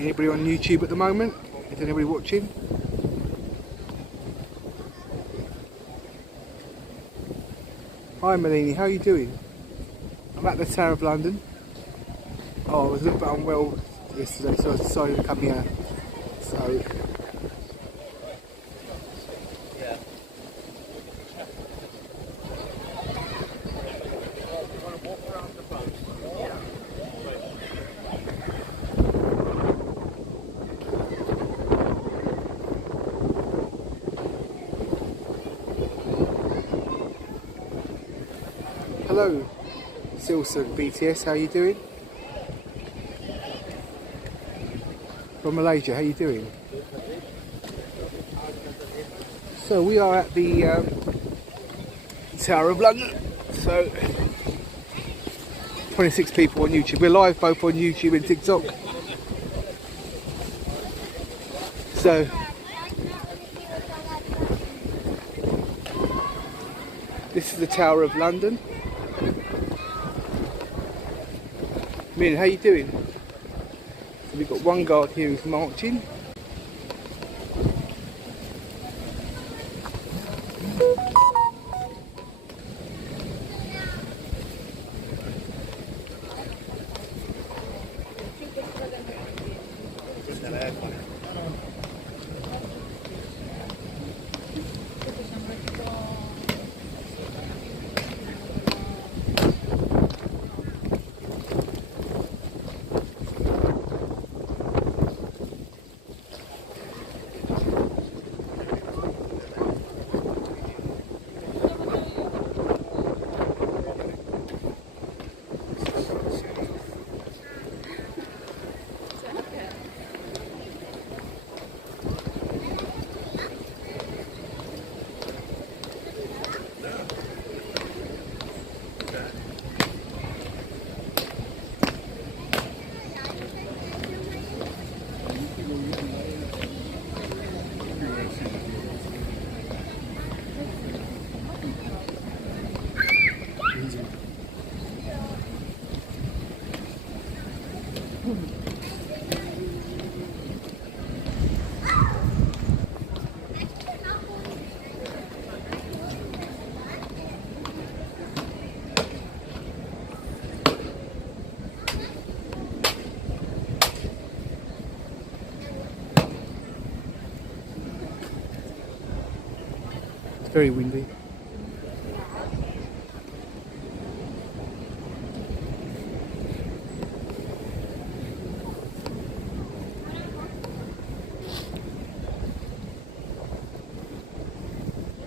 Anybody on YouTube at the moment? Is anybody watching? Hi Melanie, how are you doing? I'm at the Tower of London. Oh, I was a little bit unwell yesterday, so I decided to come here. So hello, Silson BTS, how are you doing? From Malaysia, how are you doing? So we are at the Tower of London. So 26 people on YouTube. We're live both on YouTube and TikTok. So this is the Tower of London. Min, how you doing? So we've got one guard here who's marching. It's very windy.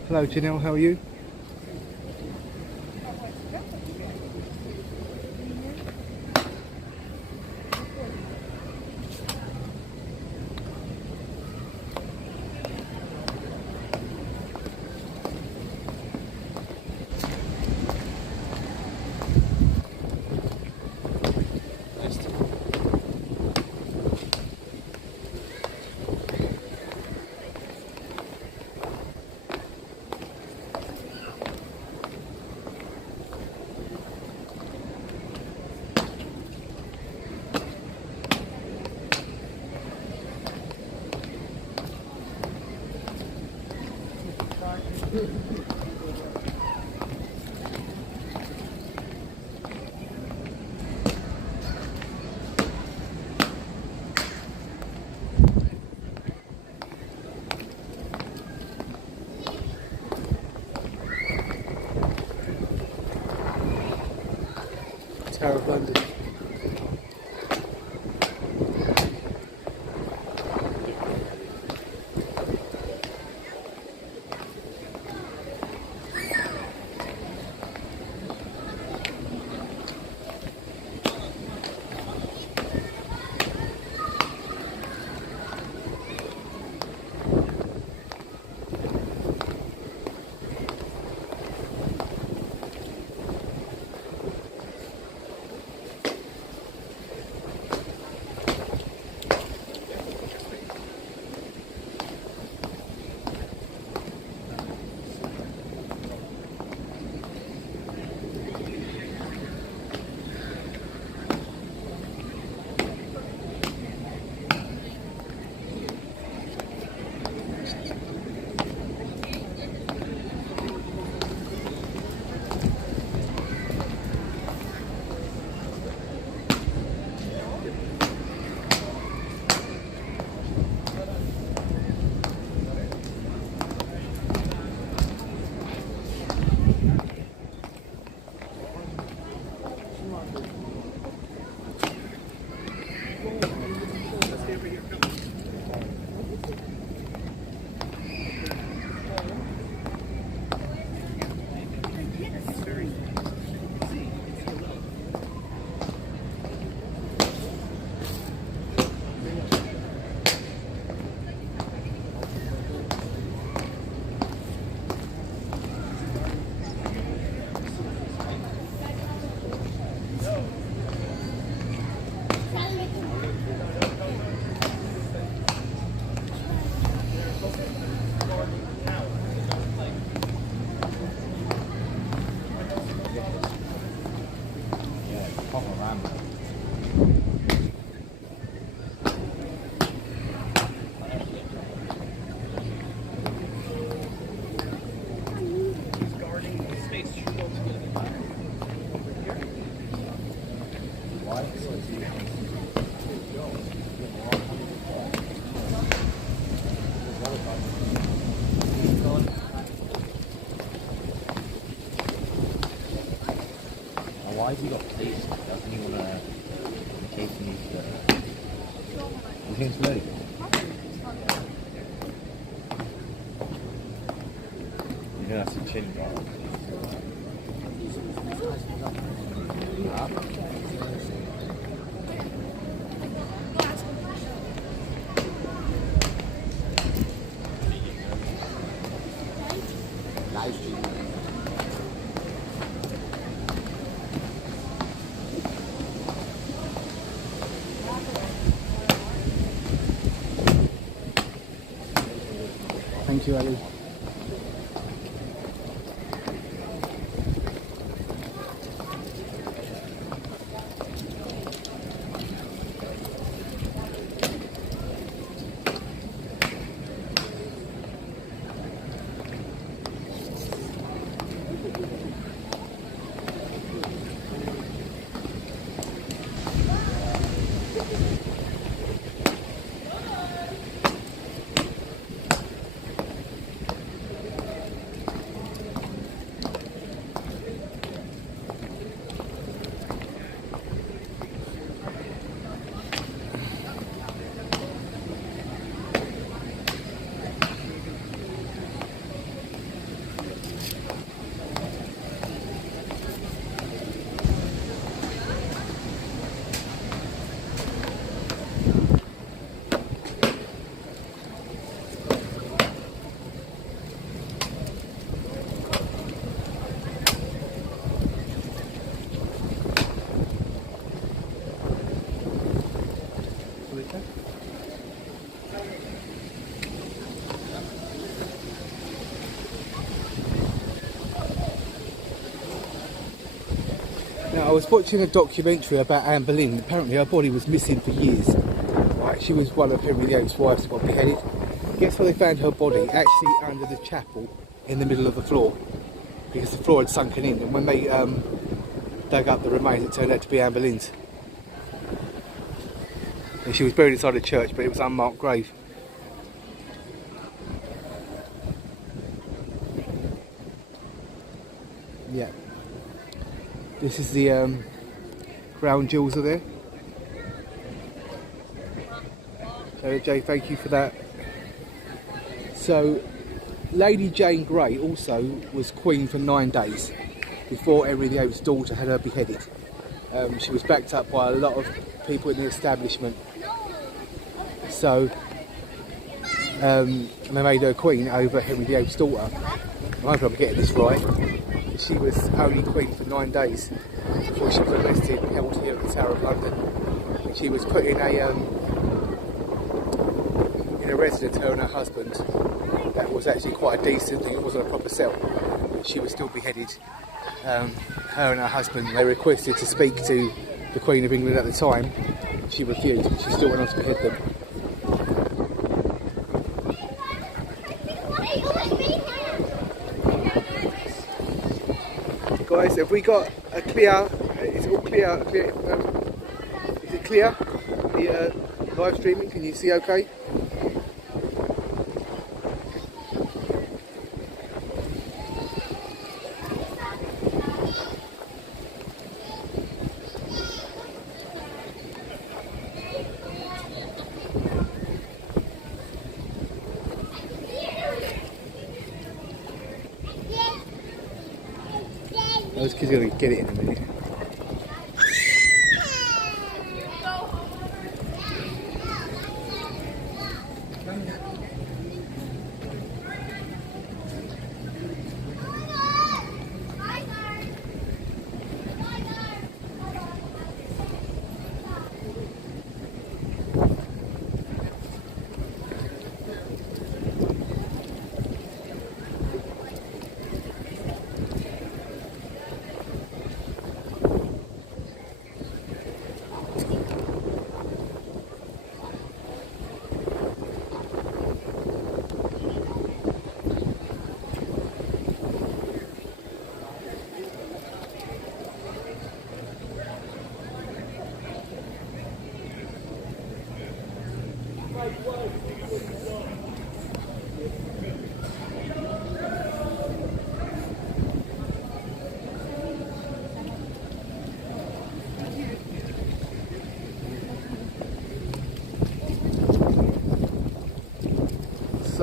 Hello Janelle, how are you? Tower of London. Why has he got police? Doesn't he want to in case he needs to? You think it's ready? You know that's a chin guard. Thank you, Ali. Now, I was watching a documentary about Anne Boleyn. Apparently her body was missing for years. Right, she was one of Henry VIII's wives who got beheaded. Guess where they found her body? Actually under the chapel in the middle of the floor. Because the floor had sunken in, and when they dug up the remains, it turned out to be Anne Boleyn's. And she was buried inside a church, but it was an unmarked grave. Yeah. This is the crown jewels are there. So Jay, thank you for that. So Lady Jane Grey also was queen for 9 days before Henry VIII's daughter had her beheaded. She was backed up by a lot of people in the establishment. So they made her queen over Henry VIII's daughter. I hope I'm getting this right. She was only queen for 9 days before she was arrested and held here at the Tower of London. And she was put in a residence, her and her husband. That was actually quite a decent thing. It wasn't a proper cell. She was still beheaded. Her and her husband, they requested to speak to the Queen of England at the time. She refused, but she still went on to behead them. Guys, have we got a clear? Is it all clear? Is it clear? The live streaming. Can you see? Okay. Those kids are going to get it in a minute.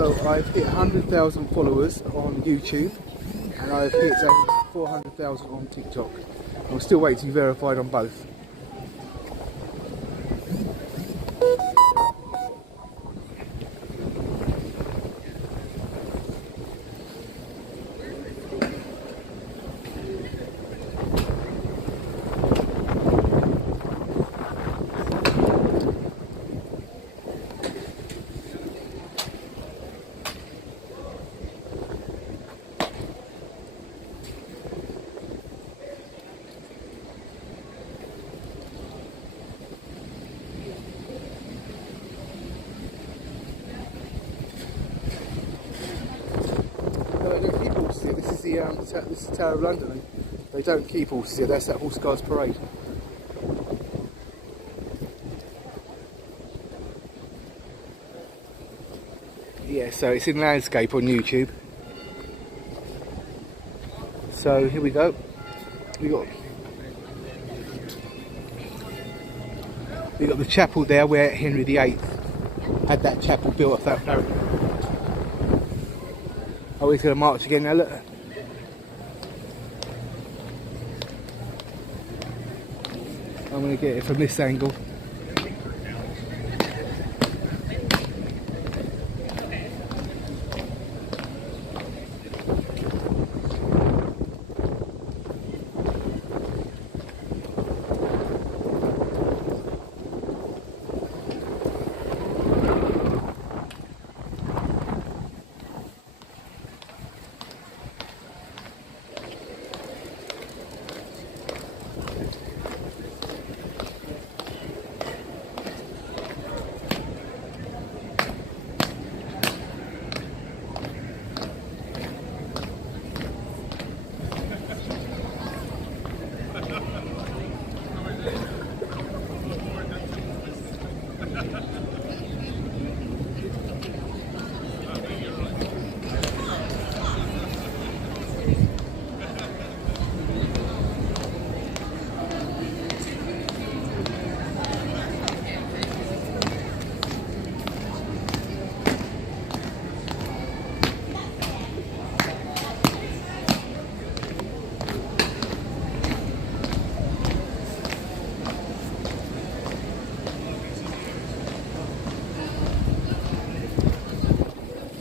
So I've hit 100,000 followers on YouTube, and I've hit 400,000 on TikTok. I'm still waiting to be verified on both. They don't keep horses here. This is the Tower of London. They don't keep horses here. That's that Horse Guards Parade. Yeah, so it's in landscape on YouTube. So here we go. We got the chapel there where Henry VIII had that chapel built off that parapet. Oh, he's going to march again now, look. I'm going to get it from this angle.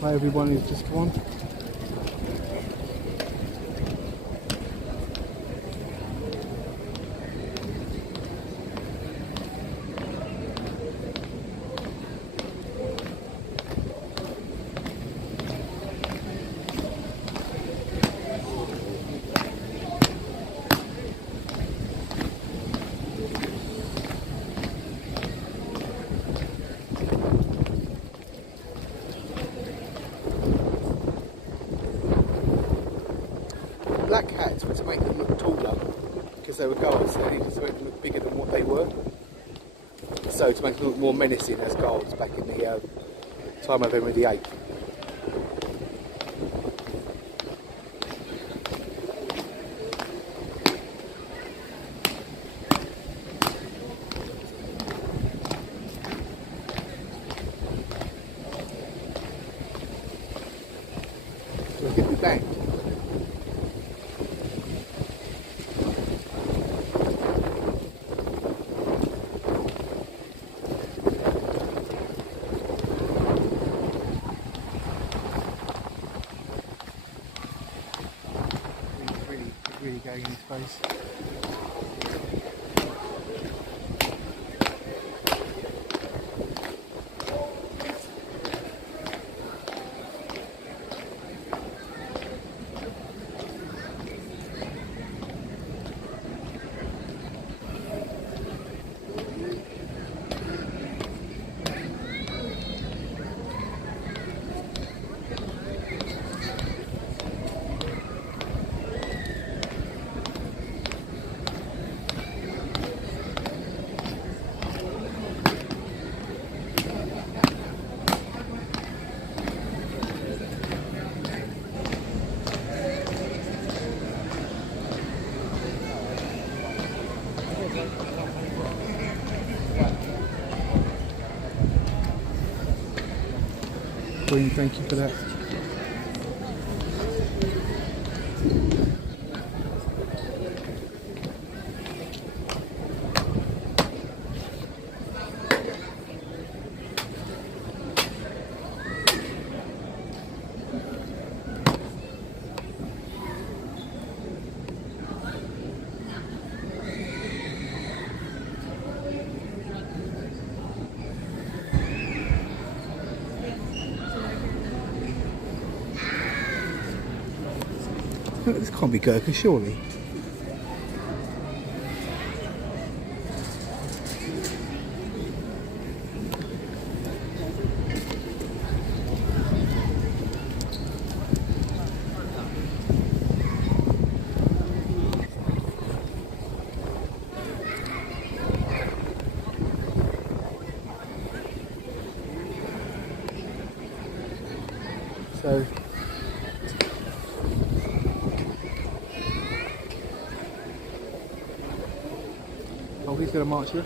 Hi everyone, it's just one. Black hats were to make them look taller because they were guards, they needed to make them look bigger than what they were. So to make them look more menacing as guards back in the time of Henry VIII. Look at me back. Really going in his face. Queen, thank you for that. This can't be Gurkha, surely. So oh, he's going to march here.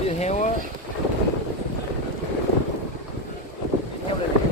Đi heo á. Heo này heo.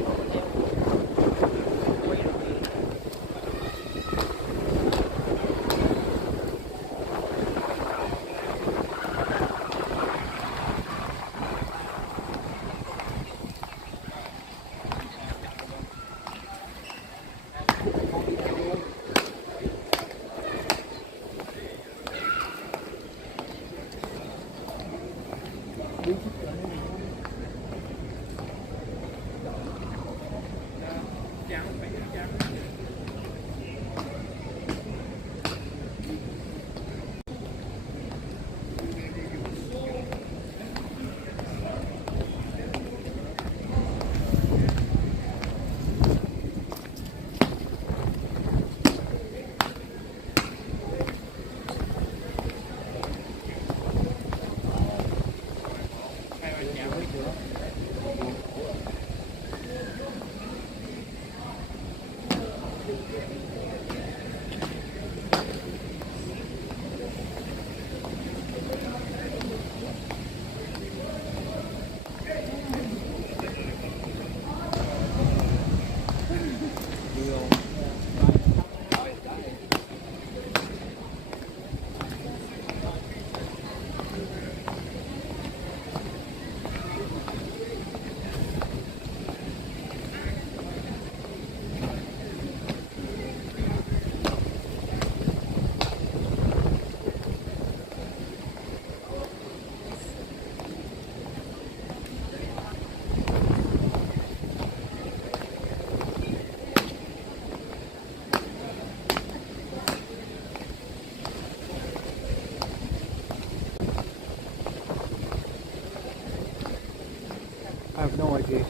I have no idea.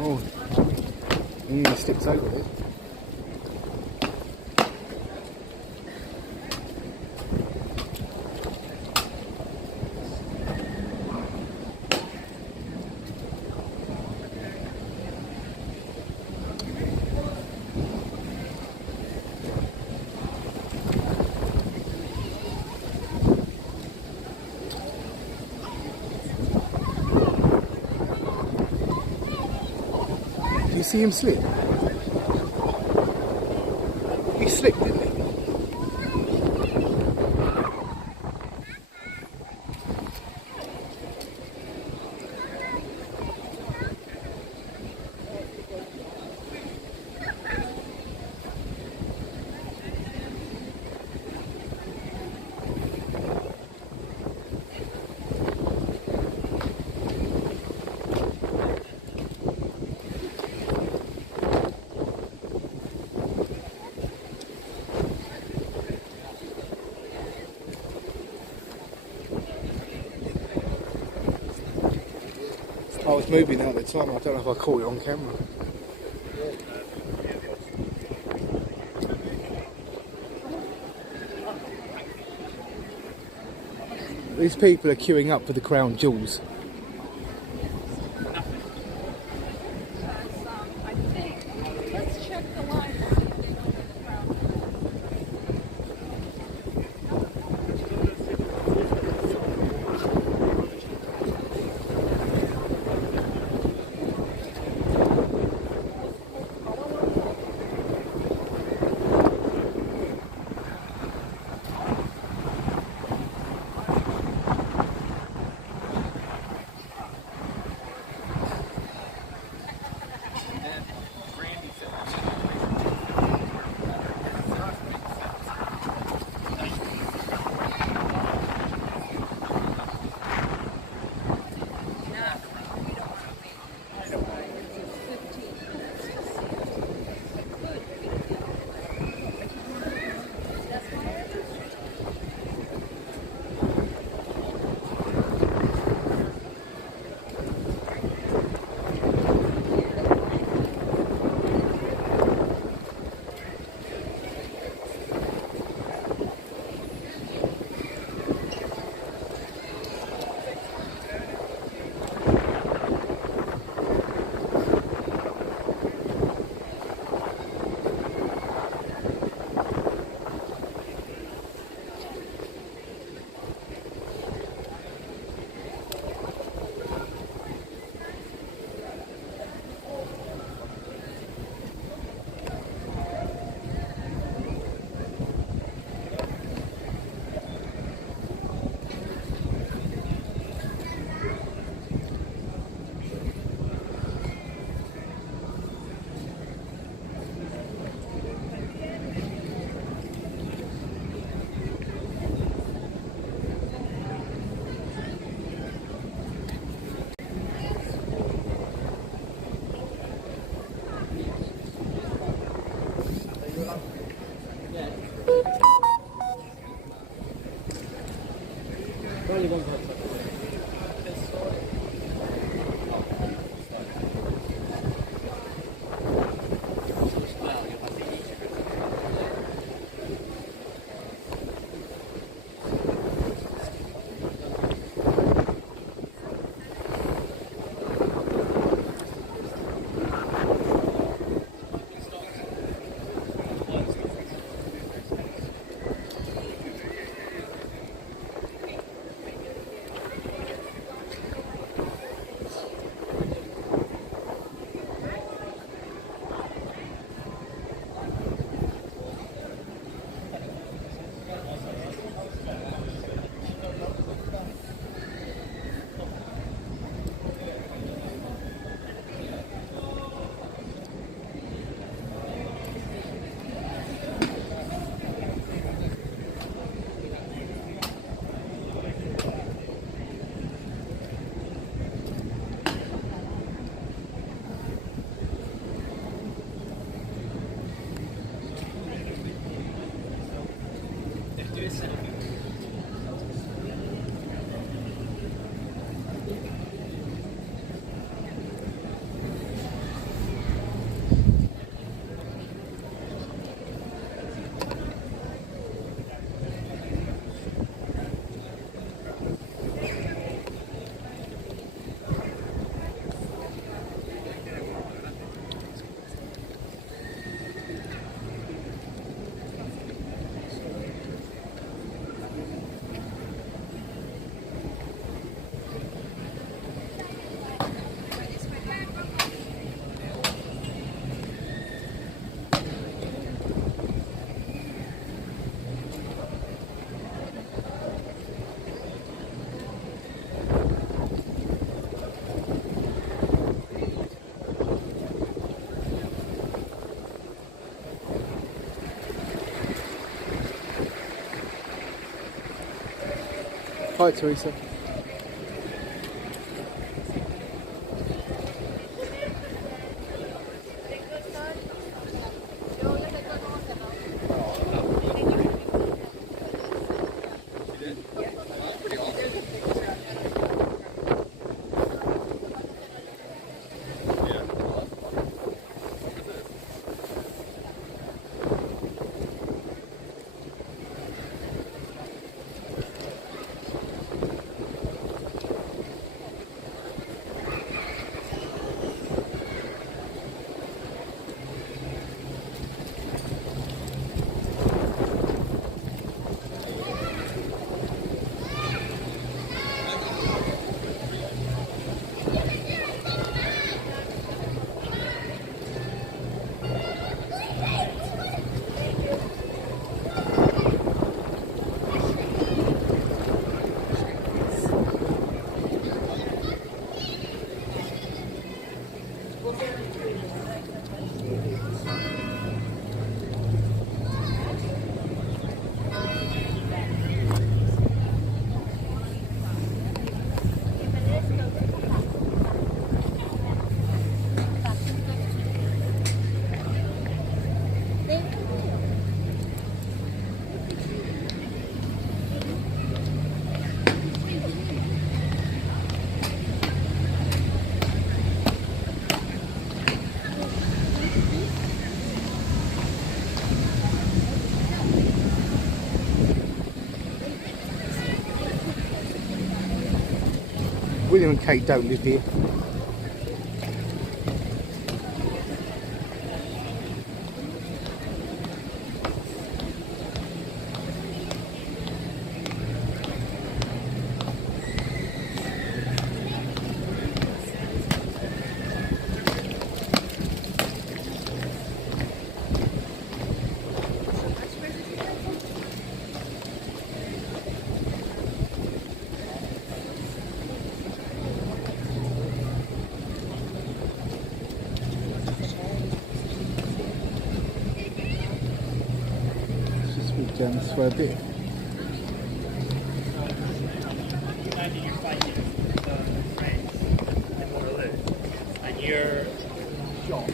Oh, he nearly slips over it. Do you see him slip? He slipped, didn't he? I was moving at the time. I don't know if I caught it on camera. These people are queuing up for the crown jewels. Let's check the line. Hi, Teresa. William and Kate don't live here. Let's just walk down this way a bit. And you're John.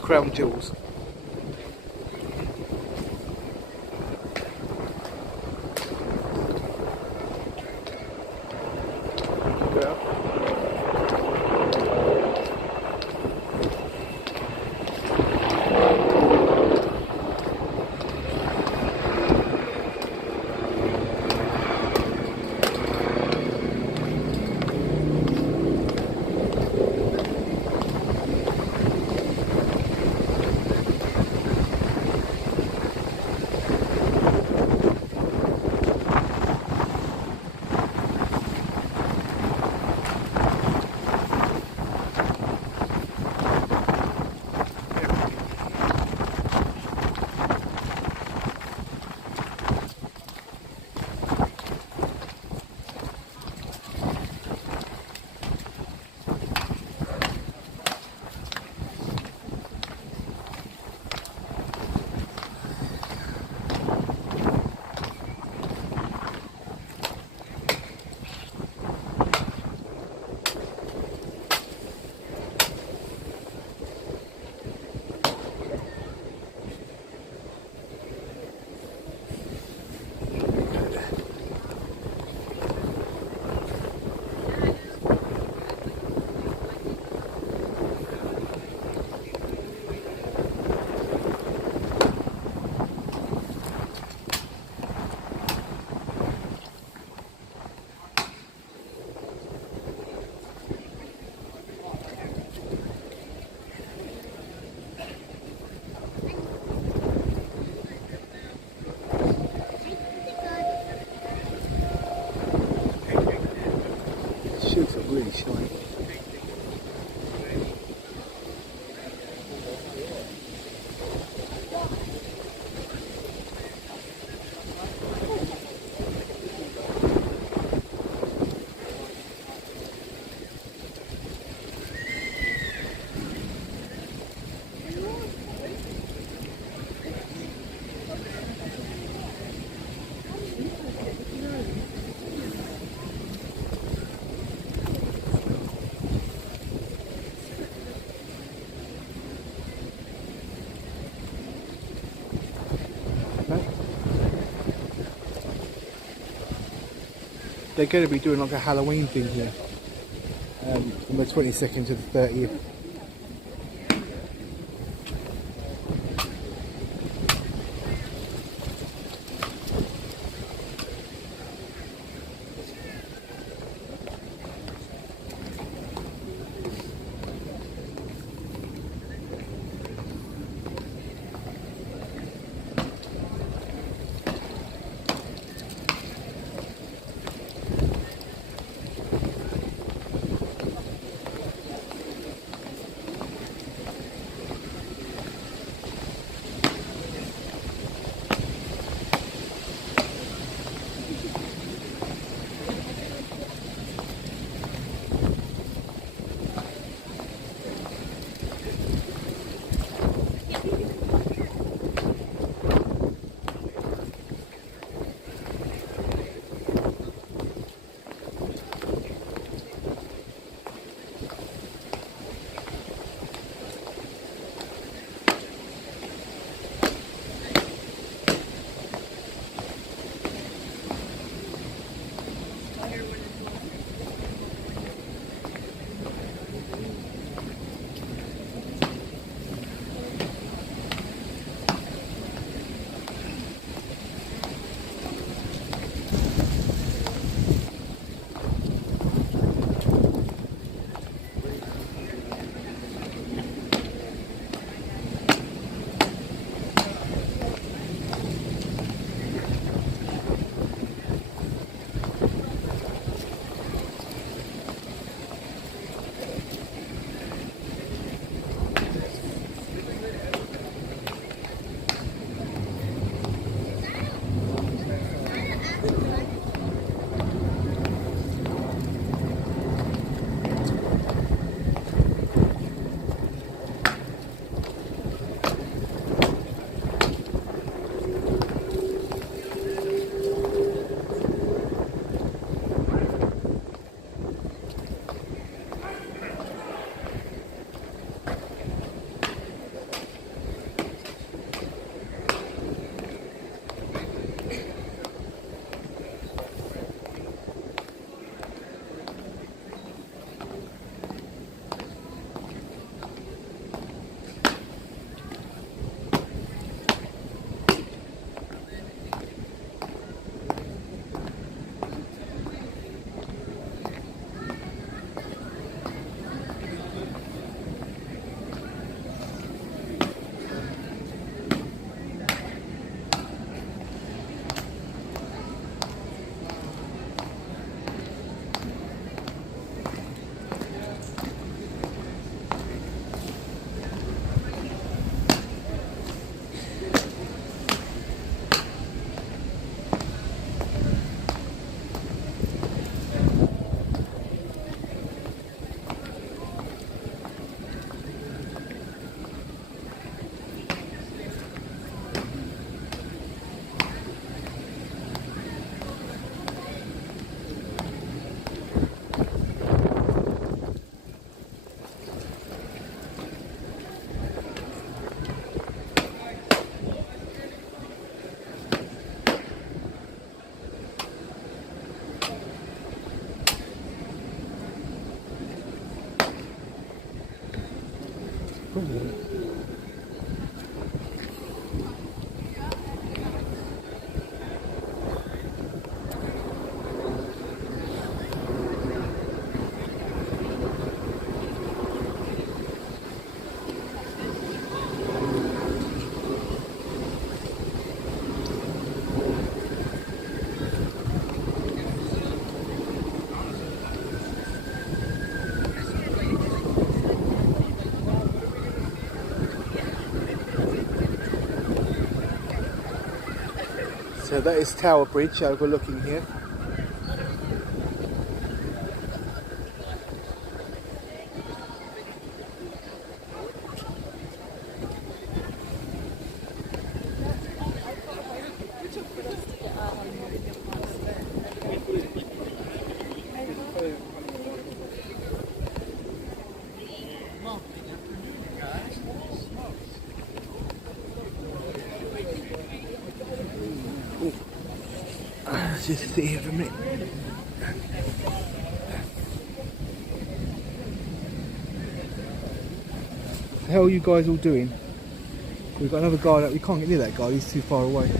Crown jewels. Shoes are really shiny. They're going to be doing like a Halloween thing here from the 22nd to the 30th. So that is Tower Bridge overlooking here. Just sit here for a minute. The hell are you guys all doing? We've got another guy that we can't get near that guy, he's too far away.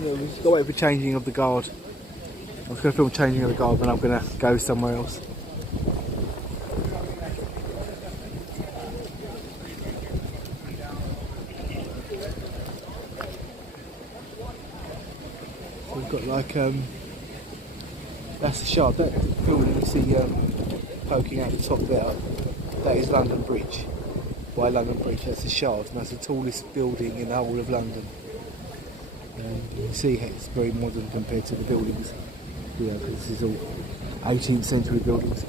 We've just got to wait for changing of the guard. I was going to film changing of the guard, but I'm going to go somewhere else. We've got like that's the shard, that building you see poking out the top there, that is London Bridge. Why London Bridge? That's the shard, and that's the tallest building in the whole of London. You can see it's very modern compared to the buildings, because this is all 18th century buildings.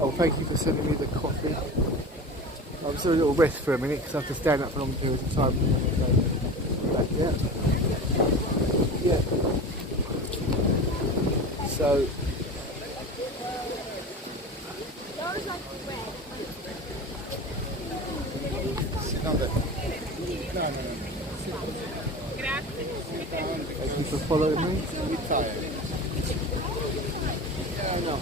Oh, thank you for sending me the coffee. I'm just a little rest for a minute because I have to stand up for long periods of time. Yeah. Yeah. So. Thank you for following me. Yeah, I know.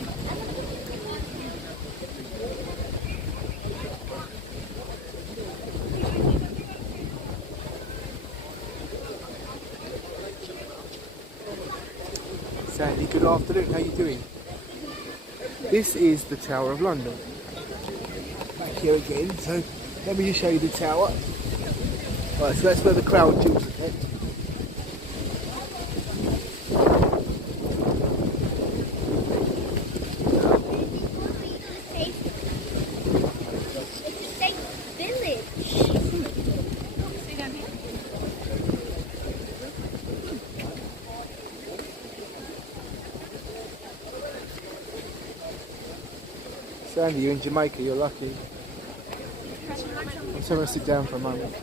Sandy, good afternoon, how are you doing? This is the Tower of London. Back here again, so let me just show you the tower. Right, so that's where the crown jewels are kept. Sandy, you're in Jamaica, you're lucky. I'm just going to sit down for a moment.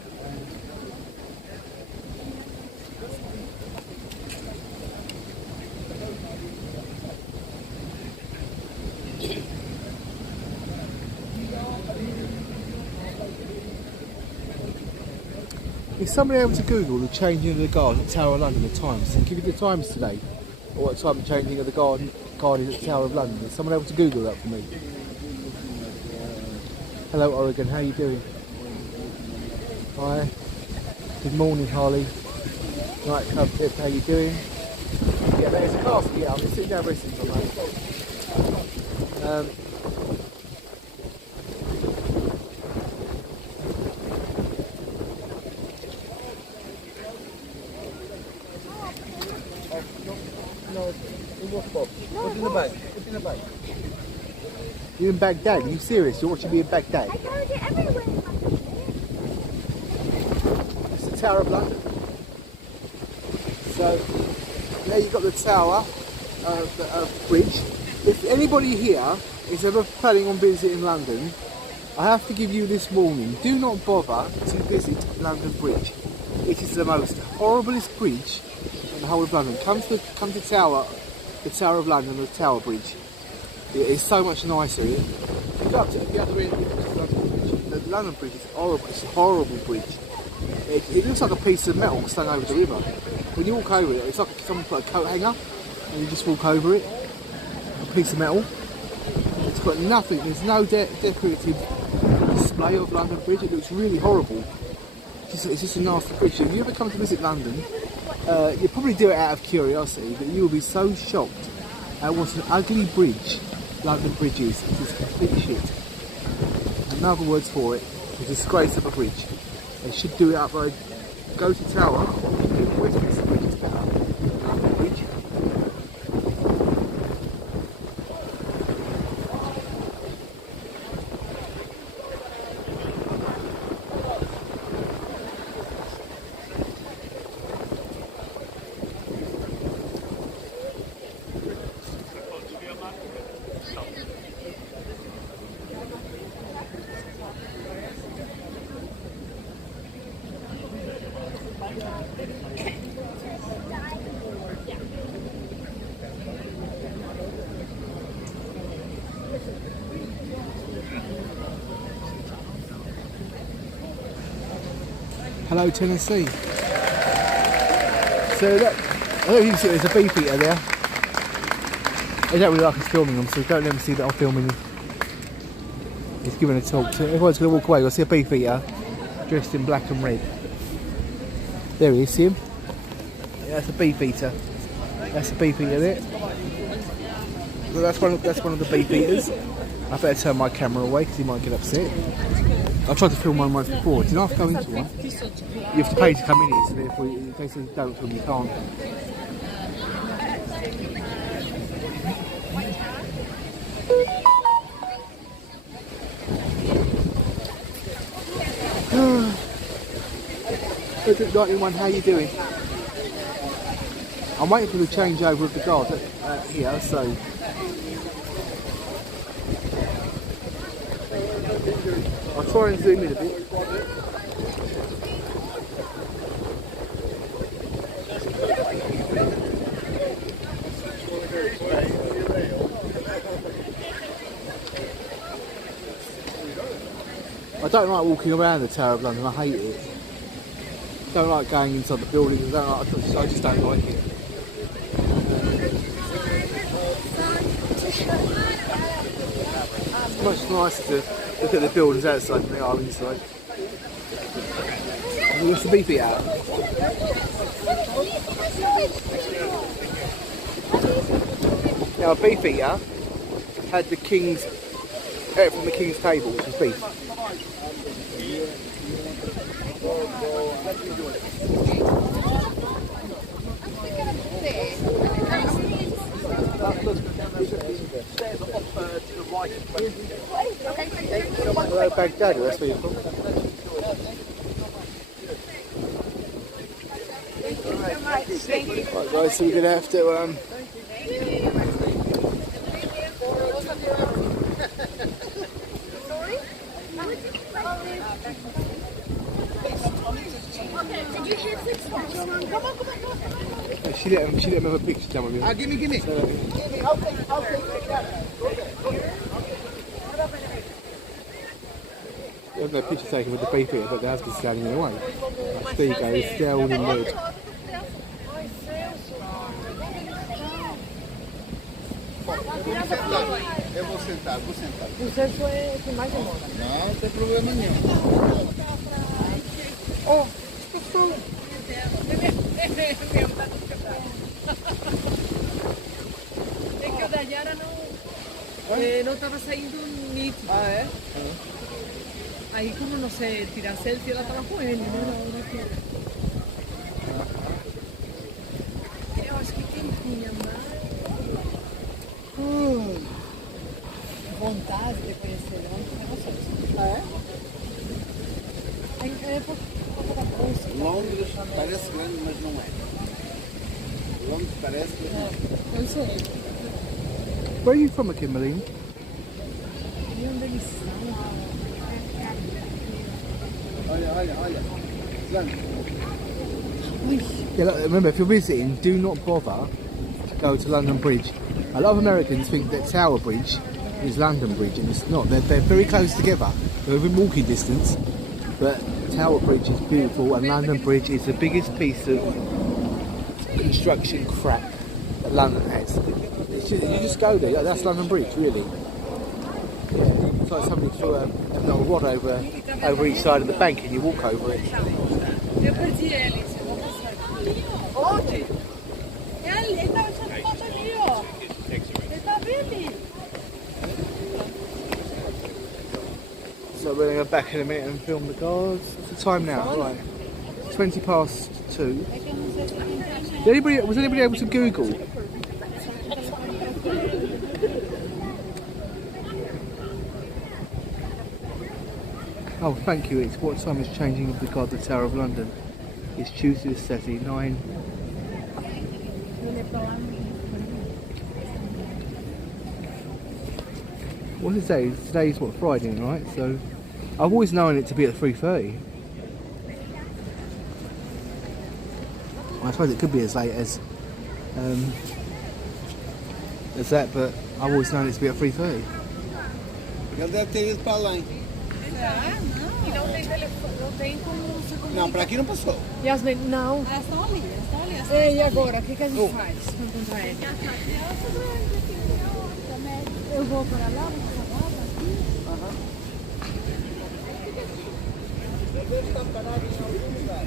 Is somebody able to Google the changing of the guard at Tower of London, the times? Give you the times today, or what time the changing of the guard is at Tower of London? Is someone able to Google that for me? Hello Oregon, how are you doing? Hi. Good morning Harley. Right, Cub Tip, how you doing? Yeah, there's a castle, yeah, I'm just sitting down resting for a moment. What's in the bag? What's in the bag? You're in Baghdad, are you serious? You're watching me in Baghdad? I carried it everywhere. It's the Tower of London. So, there you've got the tower, the bridge. If anybody here is ever planning on visiting London, I have to give you this warning. Do not bother to visit London Bridge. It is the most horriblest bridge in the whole of London. Come to the Tower of London, the Tower Bridge. It is so much nicer here. If you go up to the other end of London Bridge, the London Bridge is horrible. It's a horrible bridge. It looks like a piece of metal slung over the river. When you walk over it, it's like someone put a coat hanger and you just walk over it. A piece of metal. It's got nothing. There's no decorative display of London Bridge. It looks really horrible. It's just a nasty bridge. If you ever come to visit London, you'll probably do it out of curiosity, but you will be so shocked at what an ugly bridge London Bridge is. It is complete shit. Another words for it, a disgrace of a bridge. They should do it up by go to Tower, Westminster Bridge is better than London Bridge. Hello Tennessee. So look, I don't know if you can see there's a beefeater there. They don't really like us filming them, so don't let them see that I'm filming. He's giving a talk. So everyone's going to walk away. You'll see a beefeater dressed in black and red. There he is, see him? Yeah, that's a beefeater. That's a beefeater there. Well, that's one of the beefeaters. I better turn my camera away because he might get upset. I tried to film one once before. Did I have to go into one? You have to pay to come in here, so therefore, in case you don't film, you can't. Look, 91, how you doing? I'm waiting for the changeover of the guard here, so. I'll try and zoom in a bit. I don't like walking around the Tower of London, I hate it. I don't like going inside the buildings, I just don't like it. It's much nicer to look at the buildings outside than they are inside. What's the beefy out? Now a beefeater had the king's from the king's table, which is beef. Hello Baghdad, that's where you're from. Right guys, so we're going to have to She let him have a picture done with him. Give me. I'll take There was no picture taken with the beefeater, but the husband's standing in the way. There you go, he's down in red. Eu vou sentar. Você foi o que mais demora. Não tem problema nenhum. Oh, estou. É que o da Yara não estava saindo nítido. Ah, é? Aí como não sei tirar selfie, ela estava com ele, né? Eu acho que quem tinha mais vontade de conhecer Londres é vocês. Ah, é? É por conta da bolsa. Londres parece grande, mas não é. Londres parece, mas não é. Eu sei. Where are you from, Kimberly? Yeah, look, remember, if you're visiting, do not bother to go to London Bridge. A lot of Americans think that Tower Bridge is London Bridge, and it's not. They're very close together. They're within walking distance, but Tower Bridge is beautiful, and London Bridge is the biggest piece of construction crap that London has. You just go there. That's London Bridge, really. Yeah, it's like somebody threw a little rod over each side of the bank, and you walk over it. Eu perdi ele, você vai passar. Onde? Ele tá tirando foto ali, ó. Ele tá bem ali. So we're going to go back in a minute and film the cars. What's the time now? Right, 20 past 2. Was anybody able to Google? Oh, thank you. It's what time is changing with regard to the Tower of London. It's Tuesday the 30, 9. What's it say? Today's what, Friday, right? So I've always known it to be at 3:30. I suppose it could be as late as that, but I've always known it to be at 3:30. Já deve ter ido para lá, hein? E não tem telefone, não tem como se comunicar. Não, para aqui não passou. Yasmin, não. Elas estão ali, É, e agora? O que a gente faz para encontrar ele? Eu vou para lá, vou para lá, aqui. Deve estar parado em algum lugar.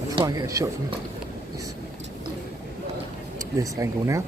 I'll try and get a shot from this angle now.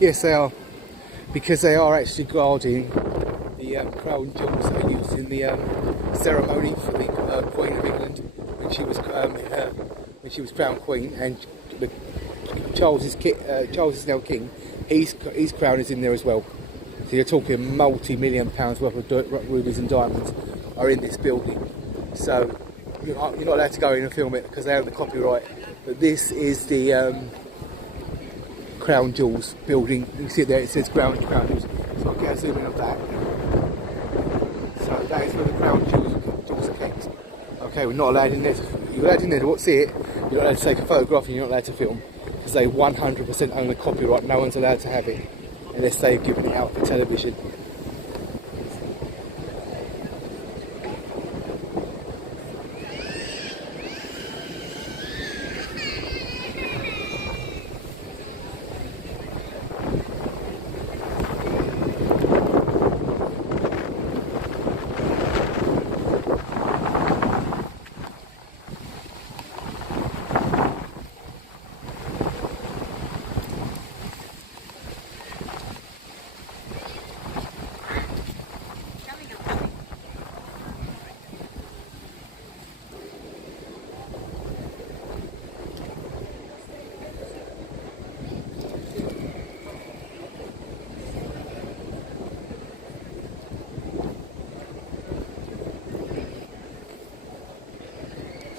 Yes, they are, because they are actually guarding the crown jewels that were used in the ceremony for the Queen of England when she was crowned Queen, and Charles is now King. His crown is in there as well. So you're talking multi-million pounds worth of rubies and diamonds are in this building. So you're not allowed to go in and film it because they own the copyright. But this is the Crown Jewels building. You can see it there, it says Crown Jewels. So I'll get a zoom in of that. So that is where the Crown Jewels are kept. Okay, we're not allowed in there. You're allowed in there to see it. You're not allowed to take a photograph and you're not allowed to film. Because they 100% own the copyright. No one's allowed to have it. Unless they've given it out for television.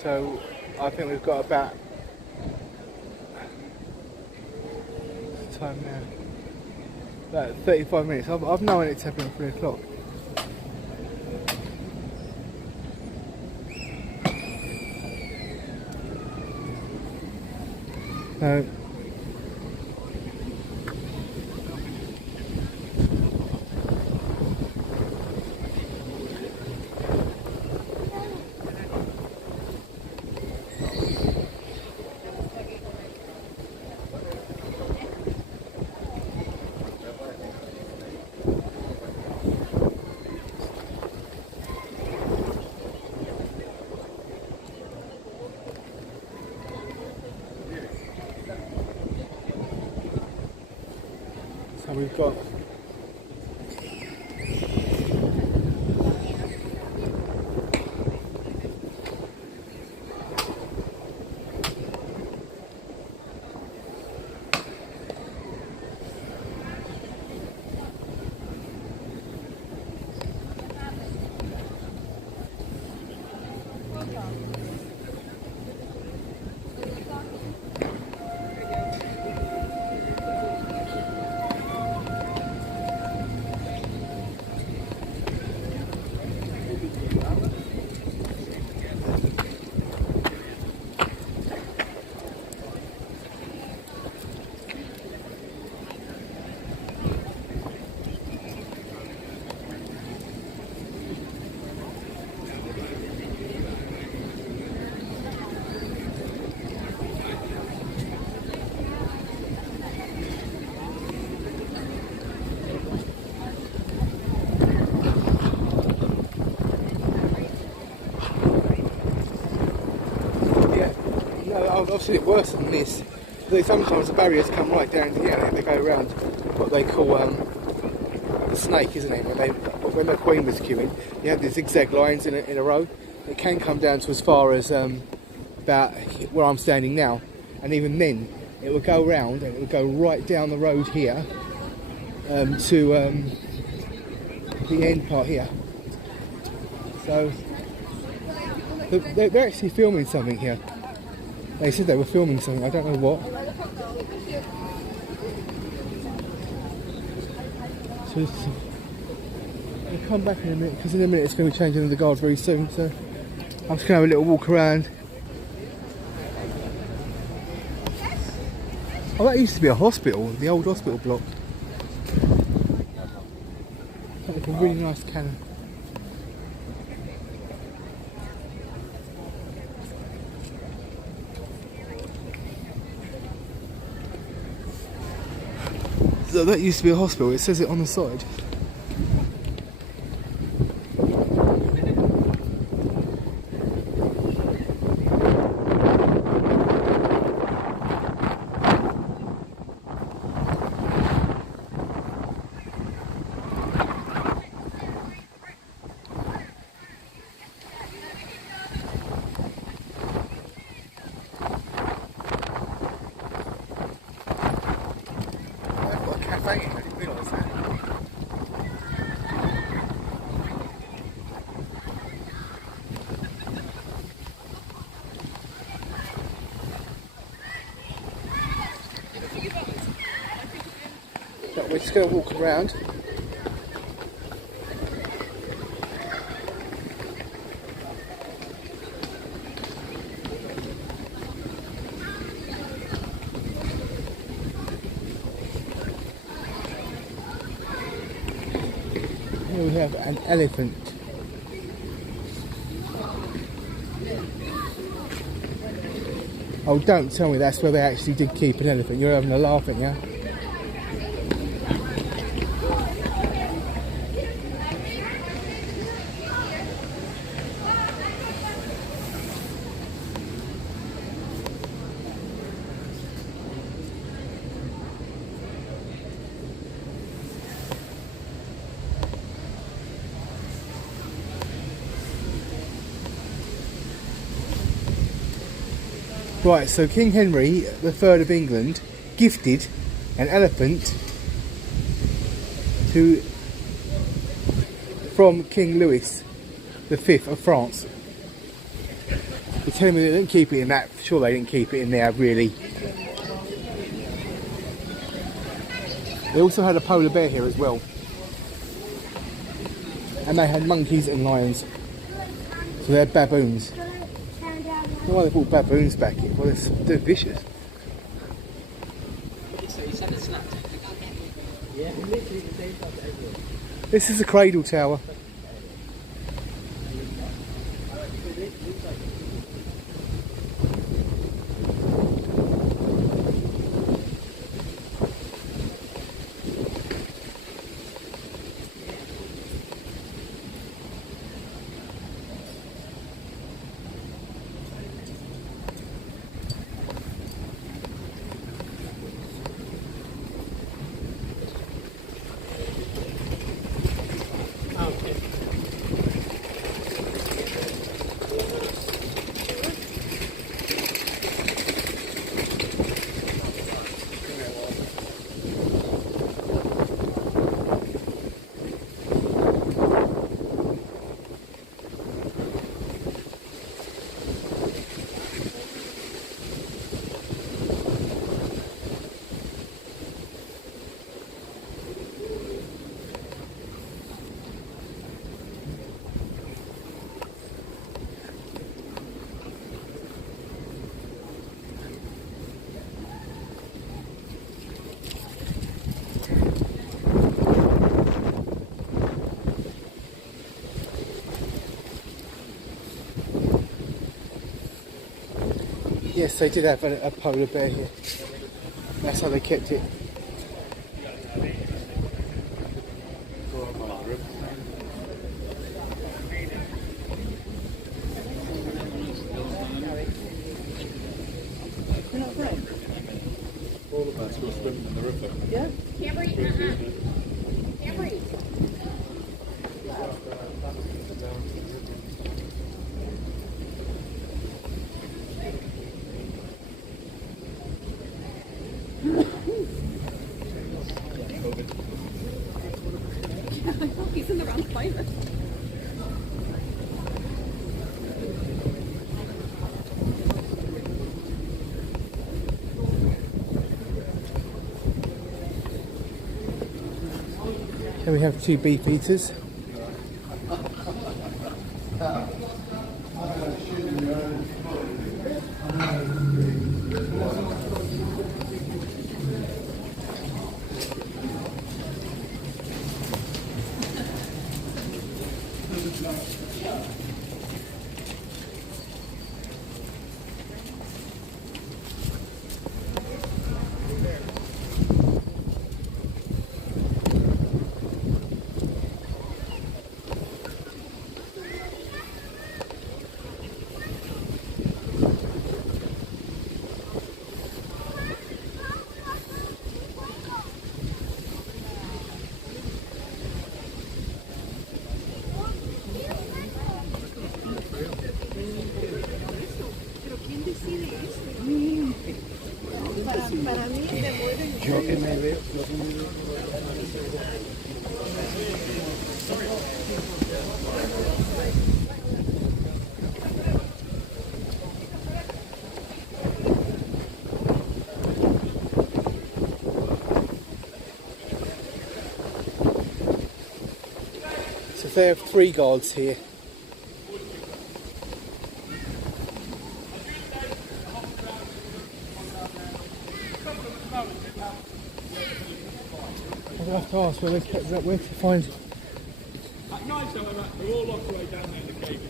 So I think we've got about what's the time now? About 35 minutes. I've known it's happening at 3 o'clock. So we've got I've seen it worse than this. Sometimes the barriers come right down to here and they go around what they call the snake, isn't it? When the Queen was queuing, you have these zigzag lines in a row. It can come down to as far as about where I'm standing now, and even then it would go round and it would go right down the road here to the end part here. So they're actually filming something here. They said they were filming something, I don't know what. So I'll come back in a minute, because in a minute it's going to be changing the guard very soon, so I'm just going to have a little walk around. Oh, that used to be a hospital, the old hospital block. That's a really nice cannon. So that used to be a hospital, it says it on the side. I didn't realise that. But we're just going to walk around. have an elephant. Oh, don't tell me that's where they actually did keep an elephant. You're having a laugh, aren't you? Right, so King Henry III of England gifted an elephant from King Louis V of France. You're telling me they didn't keep it in that? Sure, they didn't keep it in there, really. They also had a polar bear here as well, and they had monkeys and lions. So they had baboons. Why they brought baboons back in? Well, they're vicious. This is a cradle tower. Yes, they did have a polar bear here. That's how they kept it. All the bats go swimming in the river. Yeah? Camry, Camry. He's in the wrong flavor. Here we have two beef eaters. Yo que me veo, So they have 3 guards here. I'll have to ask where they kept that, where to find We're all locked away down there in the cave.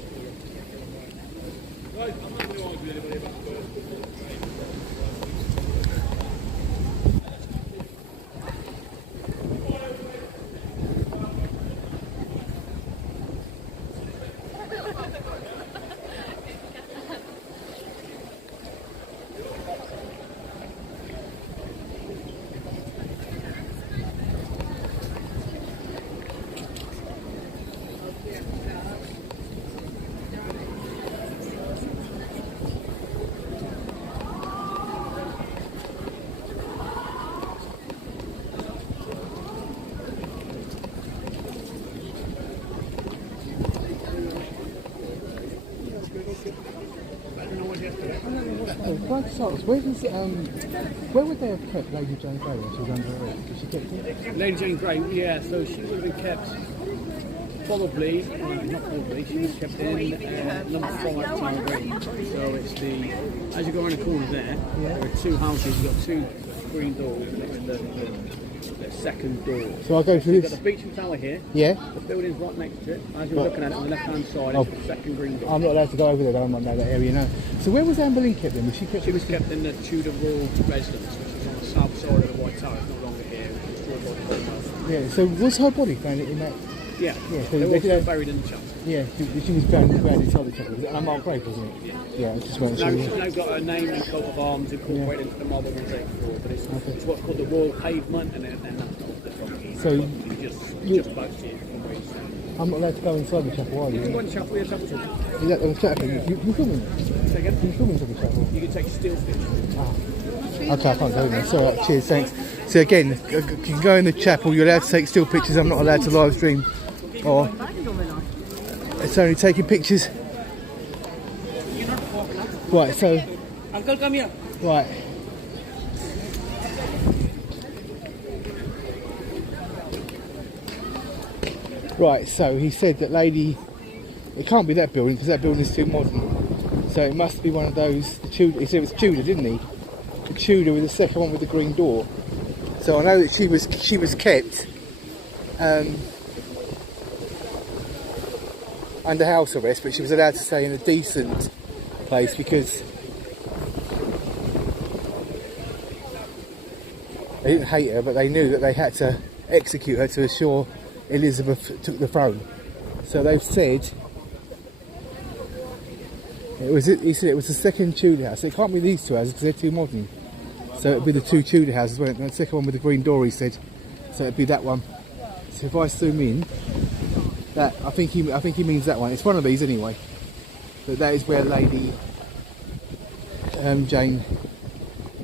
Right, I'm not going to argue with anybody about the Where would they have kept Lady Jane Grey when she was under arrest? Did she kept it? Lady Jane Grey, yeah, so she would have been kept probably, not probably, she was kept in number 5 Tower Green. So it's the, as you go around the corner there, there are 2 houses, you've got 2 green doors next to the second door. So I'll go through You've this. got the beach and tower here, Yeah? the building's right next to it. As you're looking at it on the left hand side, it's the second green door. I'm not allowed to go over there, I don't know that area now. So where was Anne Boleyn kept then? Was she kept? She was kept in the Tudor Royal Residence, which is on the south side of the White Tower. It's no longer here. It's destroyed by the Commonwealth. Yeah, so was her body found in that? Yeah, Yeah, so they were they also did- buried in the chapel. Yeah, she was found inside the chapel. Was it unmarked grave, wasn't it? Yeah, I just weren't Now, sure. she's now got a name and coat of arms incorporated into the marble mosaic floor, but it's what's called the Royal Pavement, and that's not the front. So just about here from where you stand. I'm not allowed to go inside the chapel, are You can you? go in the chapel, we have chapel tour. Is that the chapel? You filming it? Say again? You filming into the chapel? You can take still pictures. Okay, I can't go in there. Sorry, cheers, thanks. So again, you can go in the chapel, you're allowed to take still pictures, I'm not allowed to live stream. Or it's only taking pictures. Right, so Uncle, come here. right. Right, so he said that lady, it can't be that building because that building is too modern. So it must be one of those, the Tudor, he said it was Tudor, didn't he? The Tudor with the second one with the green door. So I know that she was kept under house arrest, but she was allowed to stay in a decent place because they didn't hate her, but they knew that they had to execute her to assure Elizabeth took the throne. So they've said he said it was the second Tudor house. It can't be these 2 houses because they're too modern. So it'd be the 2 Tudor houses, won't it? And the second one with the green door, he said. So it'd be that one. So if I zoom in, that I think he means that one. It's one of these anyway. But that is where Lady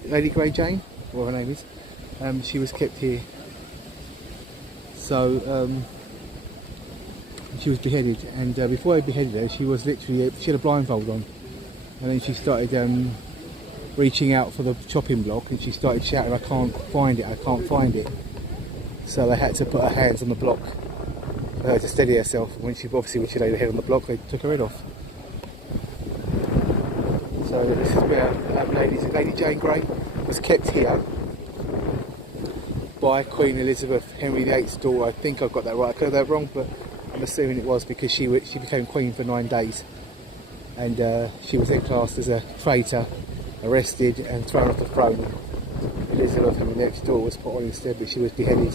Lady Grey Jane, whatever her name is, she was kept here. So she was beheaded, and before they beheaded her, she had a blindfold on, and then she started reaching out for the chopping block, and she started shouting, "I can't find it! I can't find it!" So they had to put her hands on the block for her to steady herself. When she laid her head on the block, they took her head off. So this is where Lady Jane Grey was kept here by Queen Elizabeth, Henry VIII's daughter. I think I've got that right. I could have that wrong, but I'm assuming it was because she became queen for 9 days, and she was then classed as a traitor, arrested and thrown off the throne. Elizabeth, Henry VIII's daughter, was put on instead, but she was beheaded.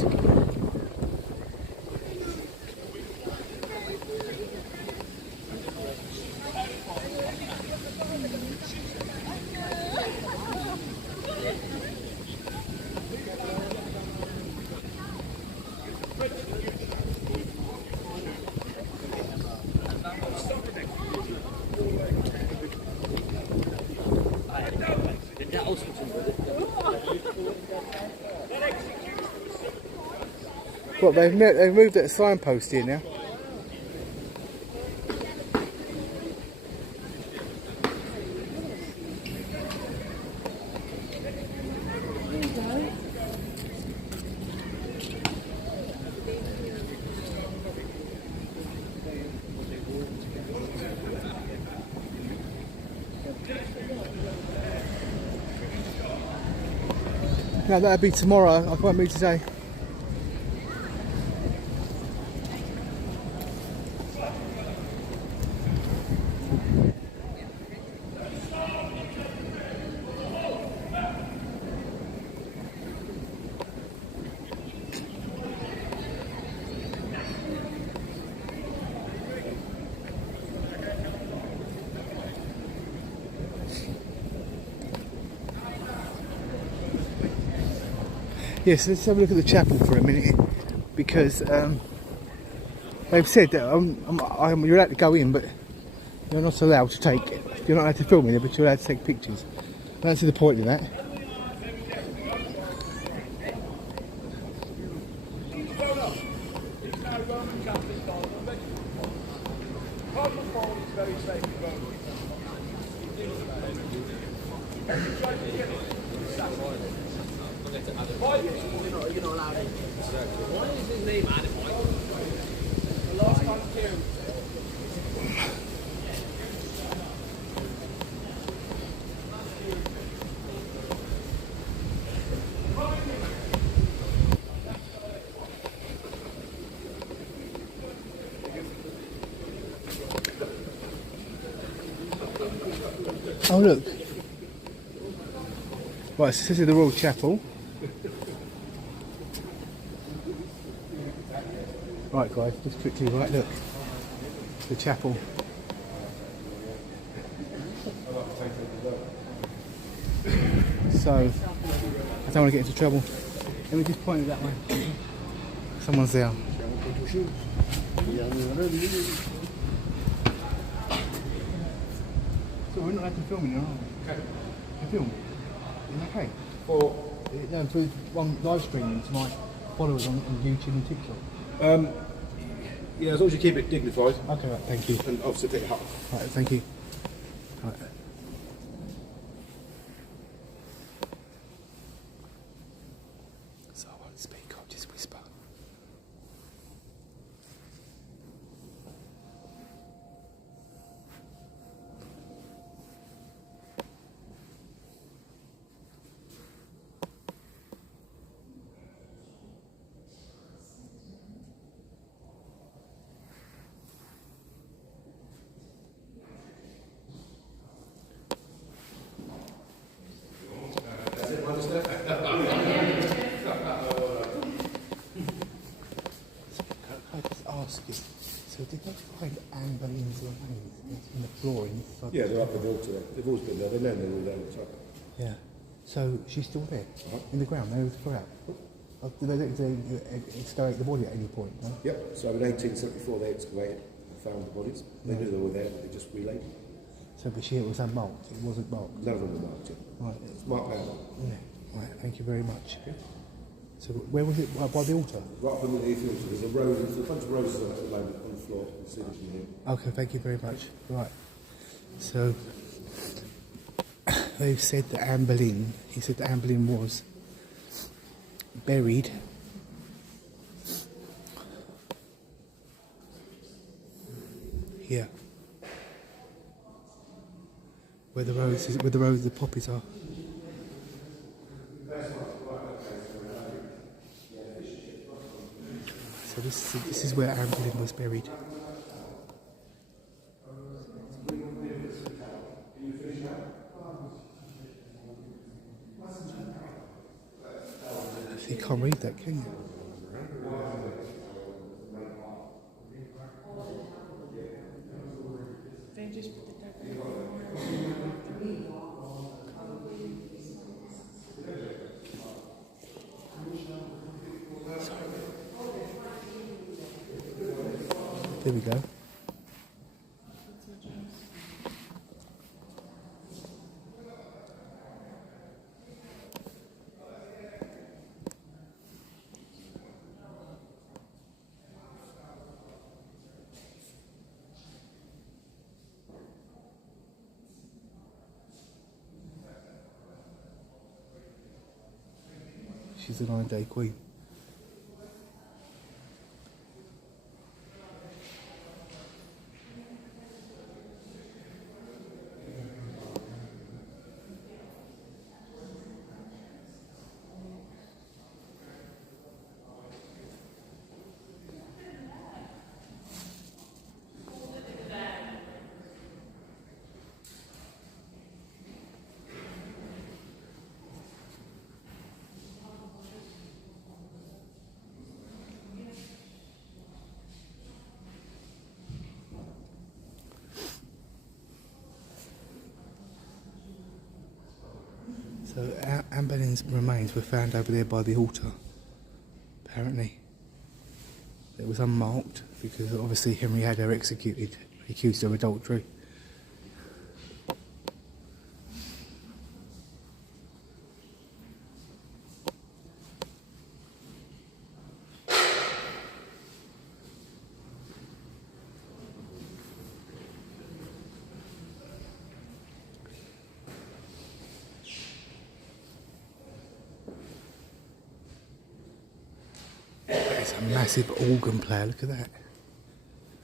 Well, they've moved that signpost here now. No, that'll be tomorrow. I can't move today. Yes, let's have a look at the chapel for a minute, because they've said that you're allowed to go in, but you're not allowed to take. You're not allowed to film in there, but you're allowed to take pictures. I don't see the point in that. Oh look. Right, so this is the Royal Chapel. Right guys, just quickly, right, look. The chapel. So, I don't want to get into trouble. Let me just point it that way. Someone's there. So we're not allowed to film in here, are we? Okay. To film? Is it okay? No, through one live streaming to my followers on YouTube and TikTok. Yeah, as long as you keep it dignified. Okay, right, thank you. And obviously take it off. Right, thank you. Right. So I won't speak, I'll just whisper. I just ask you, so did they find Anne Boleyn's remains in the flooring? Yeah, they're up the water there. They've always been there. They're known they're all there all the time. Yeah. So she's still there? In the ground, they were out? Did they excavate the body at any point? No? Yep, so in 1874 they excavated and found the bodies. They knew they were there, but they just relayed. So, but it was unmarked, it wasn't marked? None of them were marked yet. Right. It's marked now. Yeah. Right, thank you very much. So where was it? By the altar? Right up underneath the altar. There's a rose, there's a bunch of roses on it at the moment on the floor. You can see them from here. Okay, thank you very much. Right. So they've said that Anne Boleyn, he said that Anne Boleyn was buried here. Where the roses, the poppies are. So this is where Anne Boleyn was buried. You can't read that, can you? There we go. She's a 9-day queen. So Anne Boleyn's remains were found over there by the altar. Apparently, it was unmarked because obviously Henry had her executed, accused of adultery. It's a massive organ player, look at that.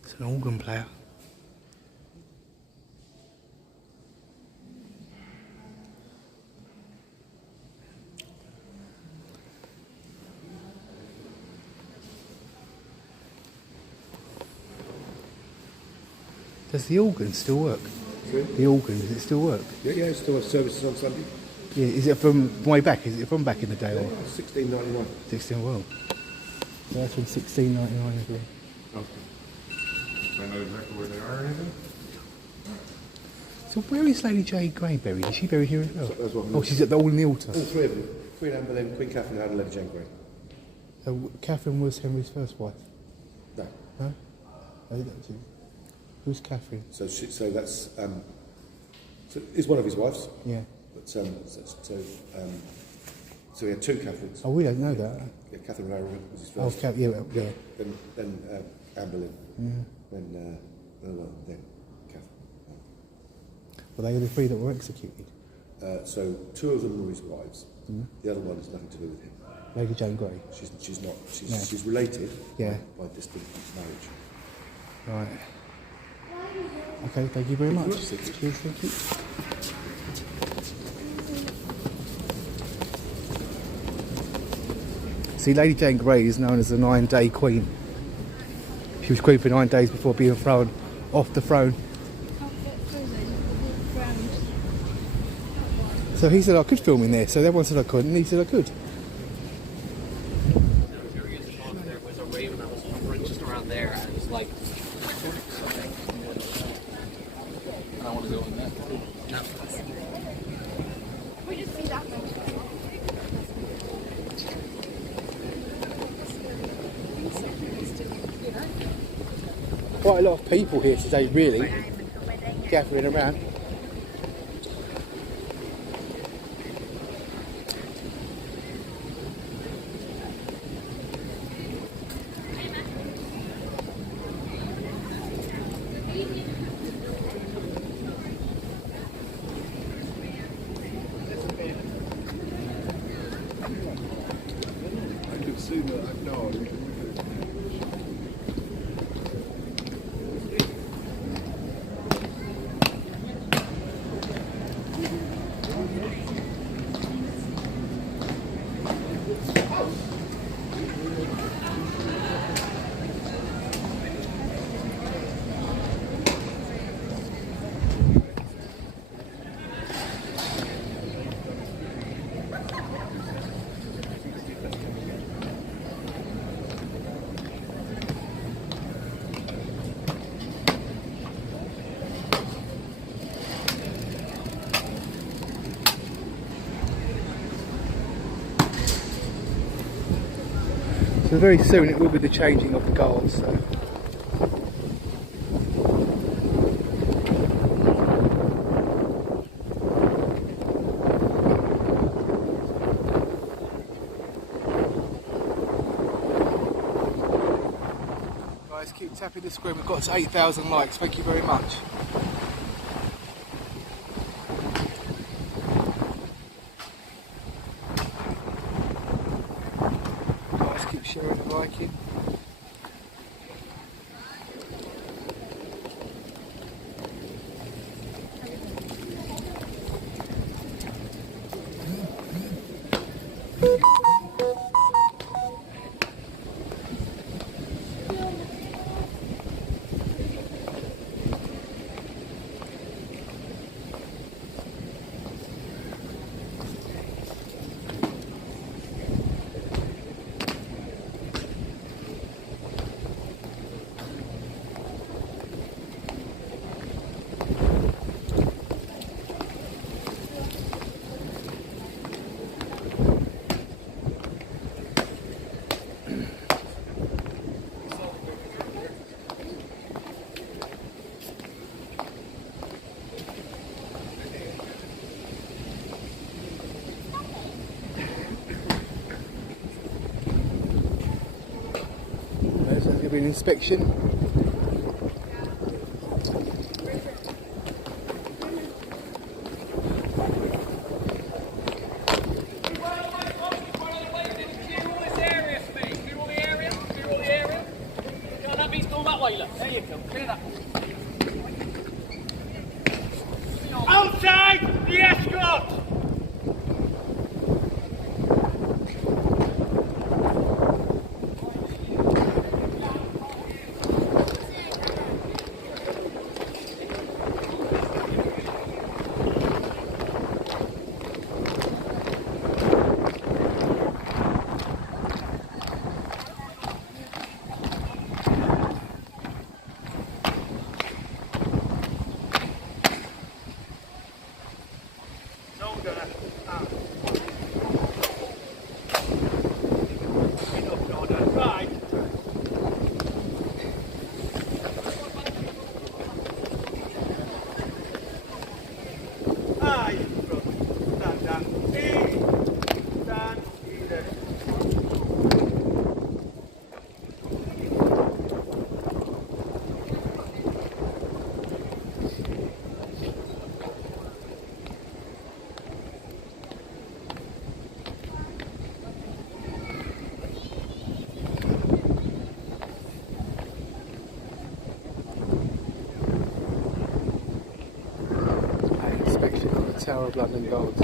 It's an organ player. Does the organ still work? Sorry? The organ, does it still work? Yeah, it still has services on Sunday. Yeah, is it from way back? Is it from back in the day or 1691. 16? Well, so that's from 1699 as well. Okay. I know exactly where they are or anything? So where is Lady Jane Grey buried? Is she buried here as well? That's what Oh, she's at the all in the altar. All three of them. Queen Anne Boleyn, Queen Catherine and Lady Jane Grey. So Catherine was Henry's first wife? No. No? Oh, that's it. Who's Catherine? So that's so is one of his wives. Yeah. But so he had two Catherines. Oh, we don't know that. Yeah, Catherine O'Hara was his Oh, first. yeah. Then Anne Boleyn. Yeah. Then Catherine. Well, they were the three that were executed. So two of them were his wives. The other one has nothing to do with him. Lady Jane Grey. She's not. No. She's related. Yeah. By distant marriage. Right. Okay, thank you very much. Thank you. Cheers, thank you. See, Lady Jane Grey is known as the 9-day queen. She was queen for 9 days before being thrown off the throne. So he said I could film in there, so everyone said I couldn't, and he said I could. There was a raven that was hovering just around there, and it was like, I want to go in there. No. Quite a lot of people here today, really, gathering around. I could see that. No. So very soon it will be the changing of the guards. So. Guys, keep tapping the screen. We've got to 8,000 likes. Thank you very much. Guys, keep sharing and liking. an inspection. Outside the escort! Tower of London Gold.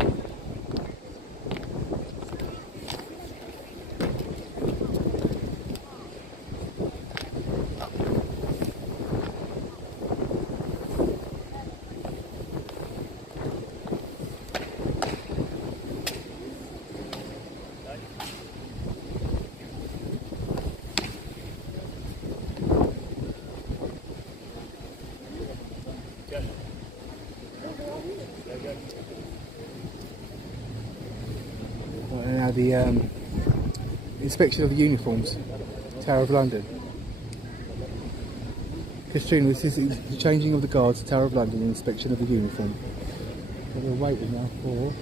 Now the inspection of the uniforms, Tower of London. Katrina, this is the changing of the guards, Tower of London, inspection of the uniform. So we're waiting now for...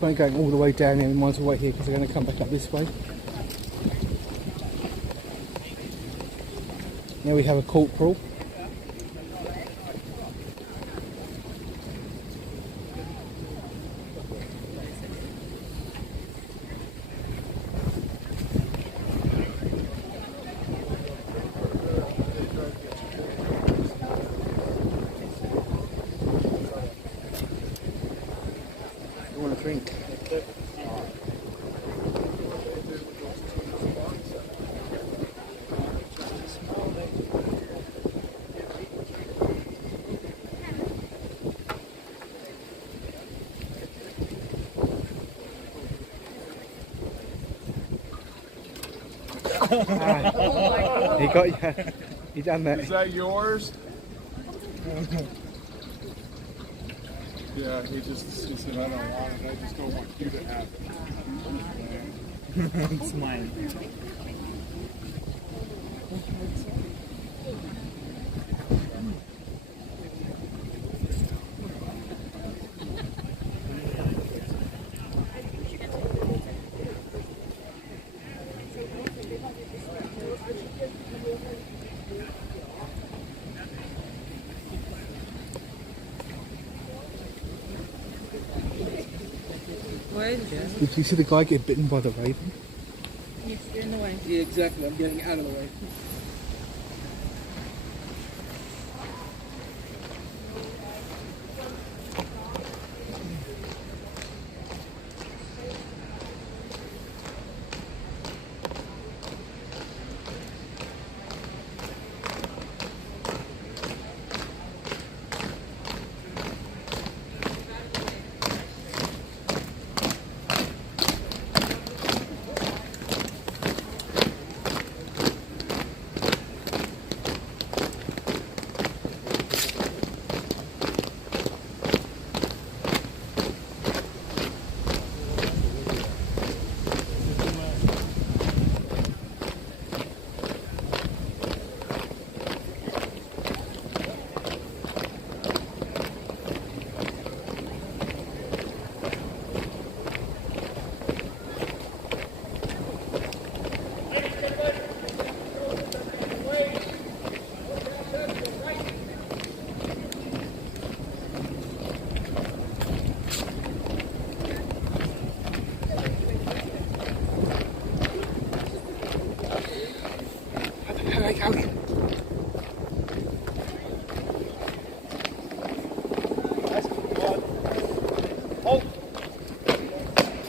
point going all the way down here, we might as well wait here because they're going to come back up this way. Now we have a corporal. You want a drink? He got you. He done that. Is that yours? Yeah, he said, I don't want it. I just don't want you to have it. It's mine. Did you see the guy get bitten by the raven? Yes, you're in the way. Yeah, exactly. I'm getting out of the way.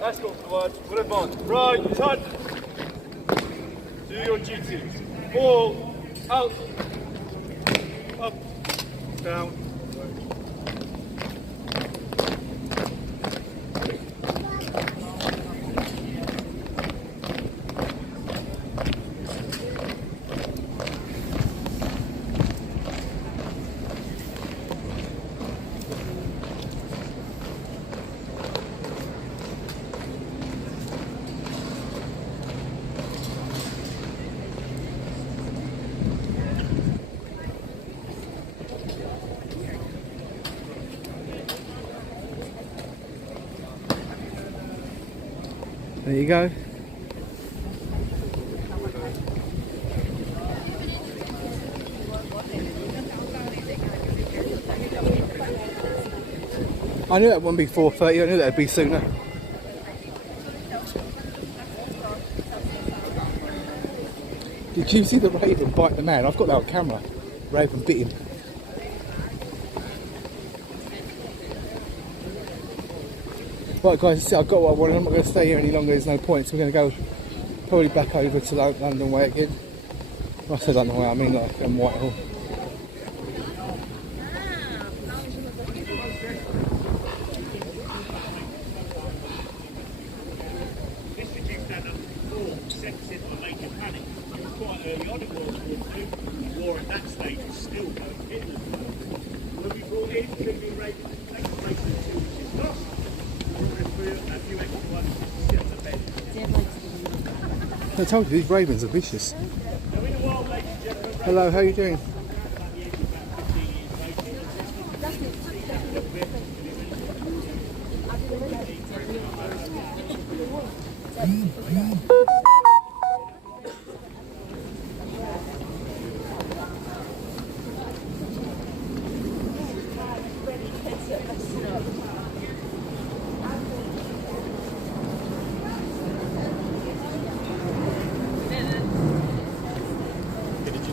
Escort forward, full advance. Right, touch. Do your duty. Fall, out, up, down. There you go. I knew that wouldn't be 4:30, I knew that'd be sooner. Did you see the raven bite the man? I've got that on camera. Raven bit him. Right guys, I've got what I wanted. I'm not going to stay here any longer, there's no point. So we're going to go probably back over to London Way again. When I said London Way, I mean like Whitehall. I told you, these ravens are vicious. Hello, how are you doing? Did you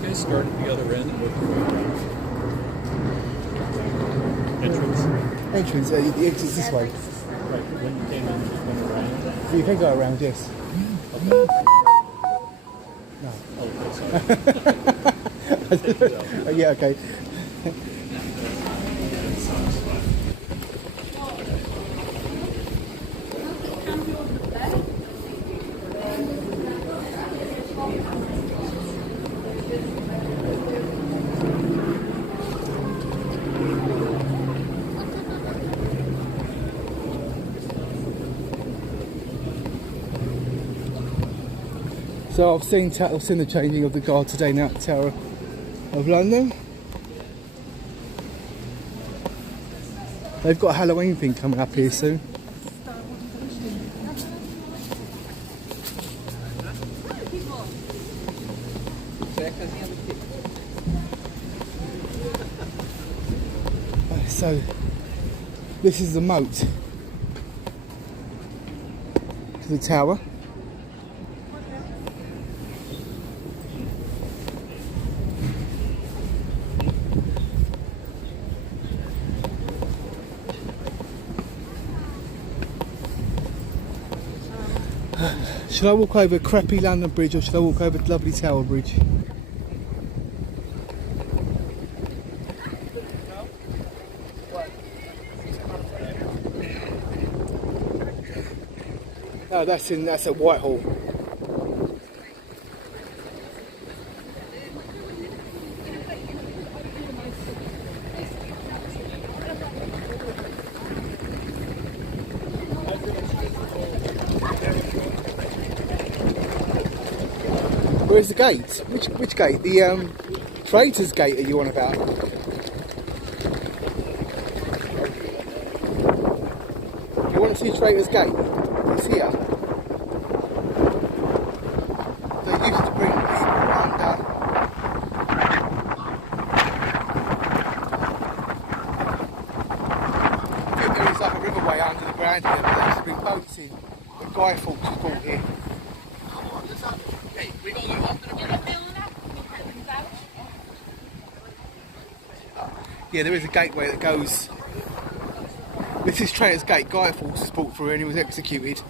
guys start at the other end with entrance? Entrance, the exit's this way. Right, when you came in, just went around. You can go around, yes. Okay. Yeah, okay. So I've seen the changing of the guard today now at the Tower of London. They've got a Halloween thing coming up here soon. So this is the moat to the tower. Should I walk over crappy London Bridge or should I walk over the lovely Tower Bridge? Oh, that's at Whitehall. Where's the gate? Which gate? The Traitors Gate are you on about? You want to see Traitors Gate? It's here. They used to bring people under. I think there is like a riverway under the ground here, but they used to bring boats in. The Guy Fawkes was bought here. Yeah, there is a gateway that goes. This is Traitors Gate. Guy Fawkes was brought through and he was executed.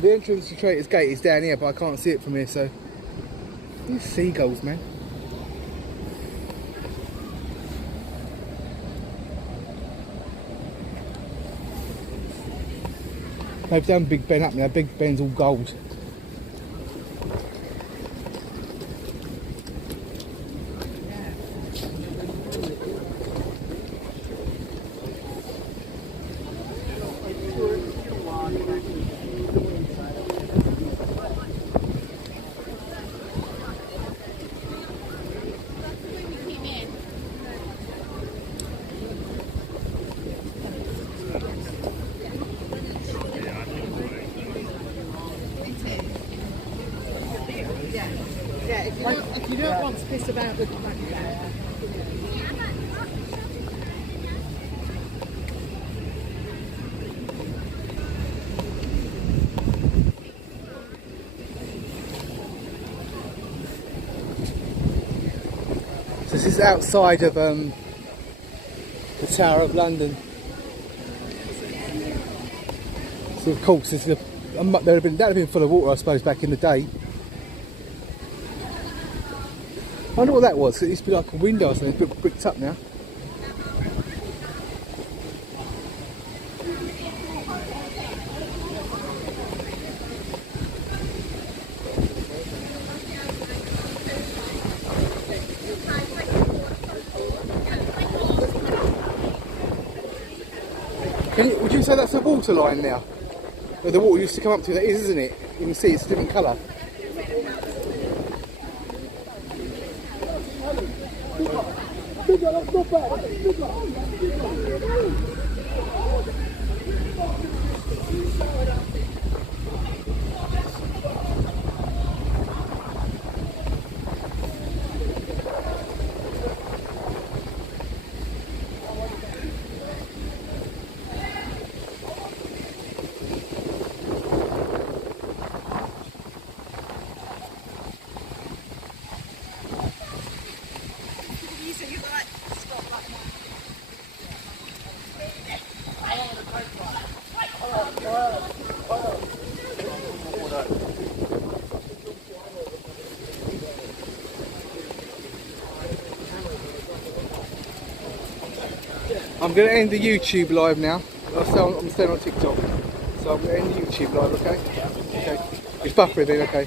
The entrance to Traitors Gate is down here, but I can't see it from here, so. These seagulls, man. They've done Big Ben up now. Big Ben's all gold. If you don't want to piss about with the back there. So this is outside of the Tower of London. So of course, this is that'd have been full of water, I suppose, back in the day. I wonder what that was. It used to be like a window or something. It's bricked up now. Would you say that's a water line now? Where the water used to come up to, that is, isn't it? You can see it's a different colour. I'm going to end the YouTube live now. I'm staying on TikTok. So I'm going to end the YouTube live, okay? Okay. It's buffering then, okay?